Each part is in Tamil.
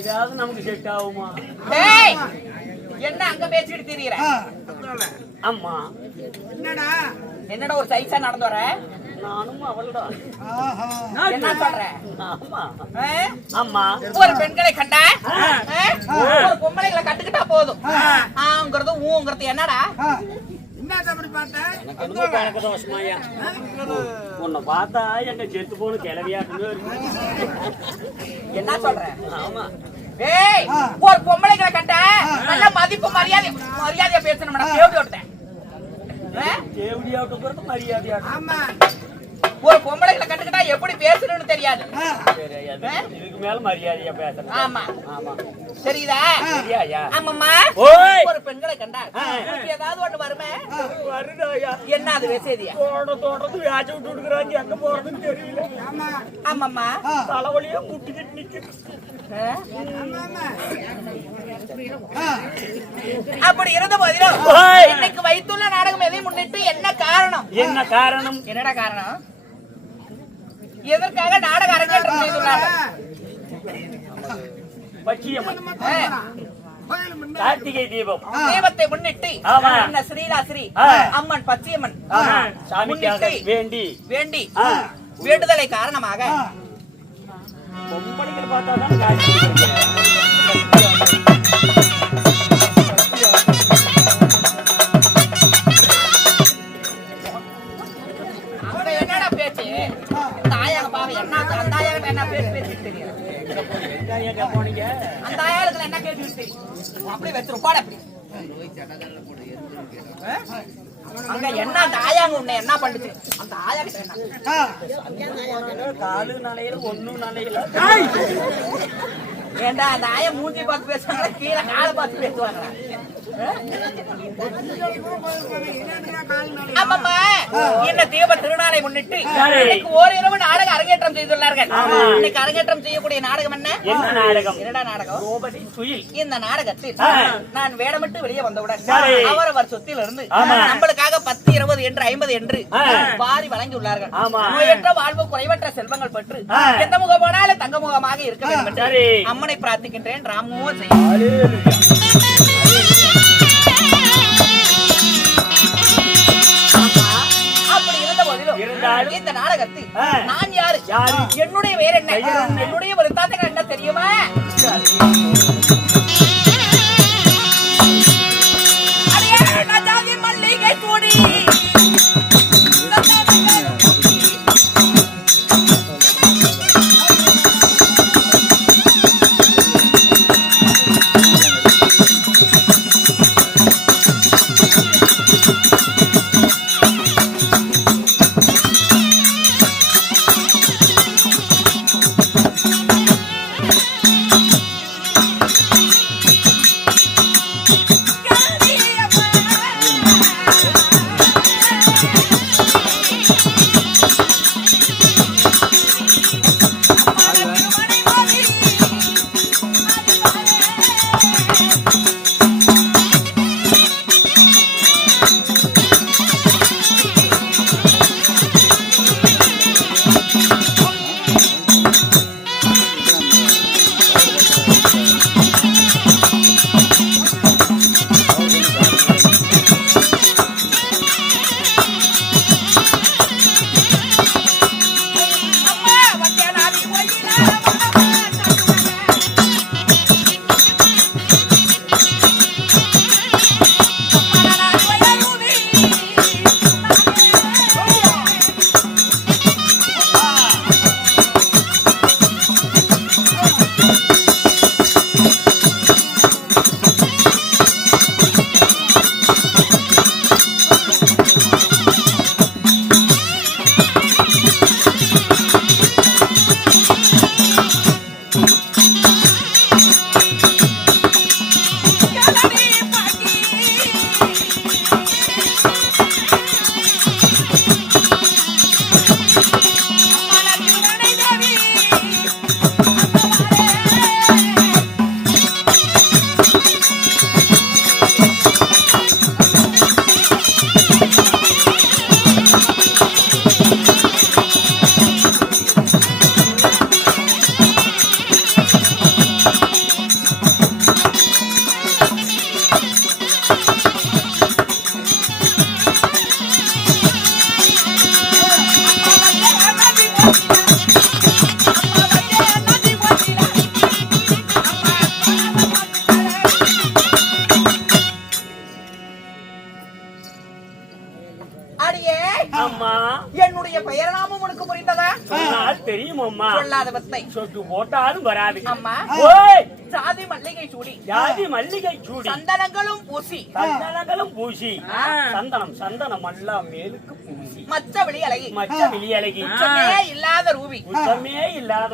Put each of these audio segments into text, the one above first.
இதாவது நமக்கு செட் ஆகுமா? என்ன அங்க பேசிட்டு திரியற? அம்மா என்னடா ஒரு சைஸா நடந்து வர? நானும் அவள்தான். என்ன சொல்ற? அம்மா ஒரு பெண்களை கண்டா ஒரு பொம்பளைகளை கட்டுக்கிட்டா போதும். ஆங்கிறது ஊங்கிறது என்னடா? உன்னை பார்த்தா எங்க செத்து போன கிளவியாட்டு. என்ன சொல்ற? ஆமா ஒரு பொம்பளைங்களை கண்ட நல்ல மதிப்பு மரியாதையா பேசணும். தேவடியாட்டும் மரியாதையாட்டும். ஒரு பொம்பளைகளை கண்டுக்கிட்டா எப்படி பேசணும்னு தெரியாது. இதுக்கு மேல மரியாதையா பேசணும். ஆமா ஆமா சரிதா? ஆமாம்மா. ஒரு பெண்களை கண்டா ஏதாவது ஒண்ணு வருமே. வருதாயா? என்ன அது வேசேதியா? தோட்டத்து வேச்ச விட்டு விடுக்கிறாங்க, எங்க போறதுன்னு தெரியல. ஆமாம்மா. தலைவலியா முட்டிக்கிட்டு நிக்குது. அப்படி இருந்த போதிலும் இன்னைக்கு வைத்துள்ள நாடகம் எதை முன்னிட்டு என்ன காரணம்? என்ன காரணம்? என்னடா காரணம்? எதற்காக நாடக அரங்கேற்றம் செய்துள்ளார்கள்? கார்த்திகை தீபம் தீபத்தை முன்னிட்டு ஸ்ரீலாஸ்ரீ அம்மன் பச்சையம்மன் சாமிக்காக வேண்டி வேண்டி வேண்டுதலை காரணமாக பொம்பளைகள் பார்த்தாதான் என்னடா பேச்சு? தாயாக பாவம் என்ன அந்த ஆயாளுக்கு என்ன பேச்சு பேசிட்டு தெரியும்? அந்த ஆயாளுக்கு என்ன கேட்டு தெரியும்? அப்படி வச்சிரும் போட அப்படி அங்க என்ன அந்த ஆயாங்க உன்னை என்ன பண்ணுச்சு? அந்த ஆயாக்கு என்ன காலு நாளையில ஒன்னும் நாளையில ஏண்டா அந்த ஆயா மூஞ்சி பார்த்து பேசுவாங்களா கீழே காலை பார்த்து பேசுவாங்களா? ஆமாம்மா. இந்த தீப திருநாளை முன்னிட்டு ஓரிரவு நாடக அரங்கேற்றம் செய்துள்ளார்கள். இன்னைக்கு அரங்கேற்றம் செய்யக்கூடிய நாடகம் என்ன? என்ன நாடகம்? என்னடா நாடகம்? கோபதி சுயில். இந்த நாடகத்தில் நான் வேடமிட்டு வெளியே வந்தவுடன் அவரவர் சொத்தில் இருந்து நம்மளுக்காக 10, 20 என்று 50 என்று வாரி வழங்கி உள்ளார்கள். நோயற்ற வாழ்வு குறைவற்ற செல்வங்கள் பெற்று எந்த முகம் போனாலும் தங்க முகமாக இருக்க வேண்டும் என்று அம்மனை பிரார்த்திக்கின்றேன். ராமோ அப்படி இருந்த போதிலும் இந்த நாடகத்தில் நான் யாரு, என்னுடைய வேற என்ன, என்னுடைய விருத்தாந்தங்கள் என்ன தெரியுமா? மல்லிகை கூடி வித்தை சொட்டு போட்டாலும் வராது. அம்மா ஓய் சாதி மல்லிகை சூடி ஜாதி மல்லிகை சூடி சந்தனங்களும் பூசி சந்தனங்களும் பூசி சந்தனம் சந்தனம் எல்லாம் மேலுக்கு பூசி மச்ச விழி அழகி மச்ச விழியழகி உச்சமே இல்லாத ரூபி உச்சமே இல்லாத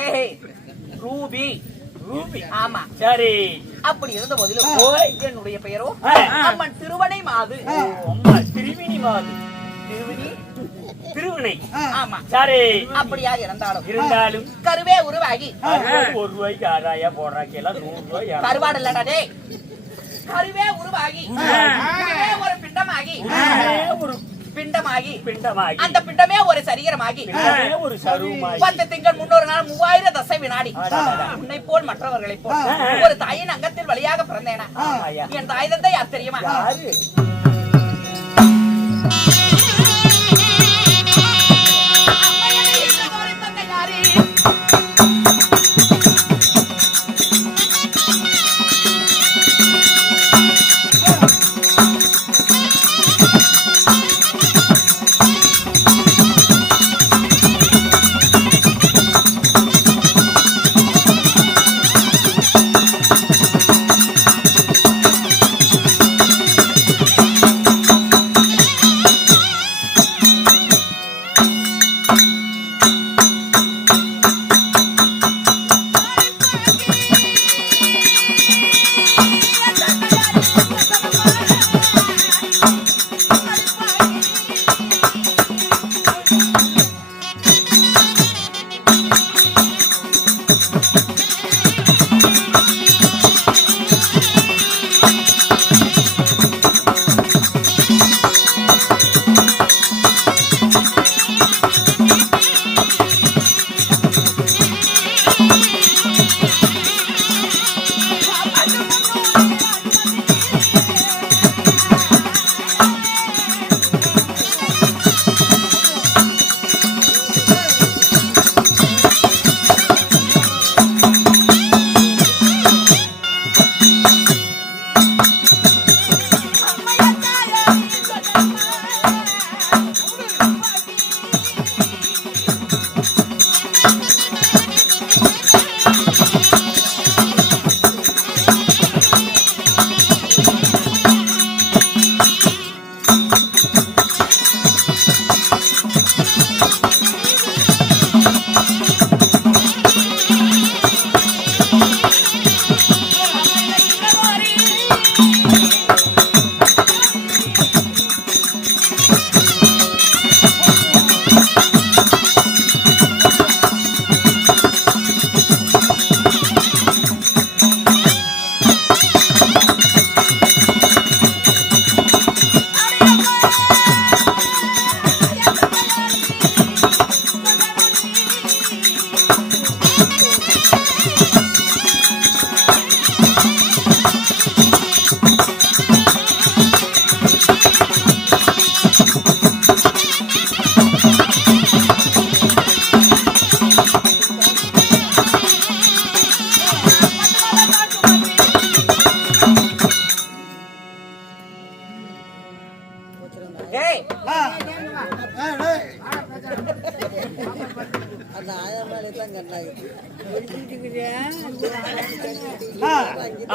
ஏய் ரூபி ரூபி. ஆமா சரி அப்படி இருந்த போதிலும் ஓய் என்னுடைய பெயரோ அம்மன் திருவனை மாது. அம்மா திருவினி மாது திருவினி திருவினை. ஆமா சரி அப்படியாக இருந்தாலும் கருவே உருவாகி ஒரு ரூபாய்க்கு 6000 போடுறாங்க எல்லாம் 100 ரூபாய் கருவாடு இல்லடா டேய் கருவே உருவாகி கருவே ஒரு பிண்டமாகி ஒரு பிண்டமாகி பிண்டமாகி அந்த பிண்டமே ஒரு சரீரமாகி ஒரு சருமாகி 10 திங்கள் 300 நாள் 3000 தசை வினாடி உன்னை போல் மற்றவர்களை போல் ஒரு தாயின் அங்கத்தில் வழியாக பிறந்தேனா என் தாய் தந்தை யார் தெரியுமா?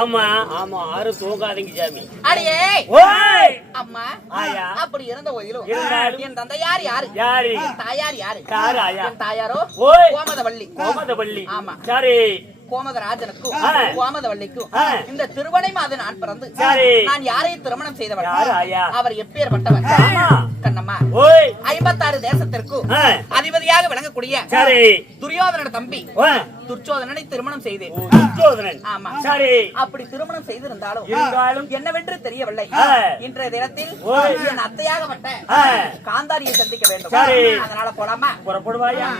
ஆமா ஆமா ஆறு தூங்காதீங்க சாமி. அடியே ஓய் அம்மா ஆயா அப்படி இருந்த போதிலும் இருந்தாலும் என் தந்தையார் யாரு? யாரு? தாயார் யாரு? யாரு ஆயா? என் தாயாரோ ஓய் கோமதவள்ளி. கோமதவள்ளி. ஆமா சரி. கோமதராஜனுக்கும் கோமதவள்ளிக்கும் இந்த திருவனை மாத நான் பிறந்து நான் யாரை திருமணம் செய்தவன்? அவர் எப்பேற்பட்டவர்? கண்ணம்மா 56 தேசத்திற்கும் அதிபதியாக விளங்கக்கூடிய துரியோதனோட தம்பி துர்ச்சோதனனை திருமணம் செய்தேன். ஆமா சரி. அப்படி திருமணம் செய்திருந்தாலும் என்னவென்று தெரியவில்லை. இன்றைய தினத்தில் என் அத்தையாகப்பட்ட காந்தாரியை சந்திக்க வேண்டும். அதனால போலாமா? புறப்படுவாயா?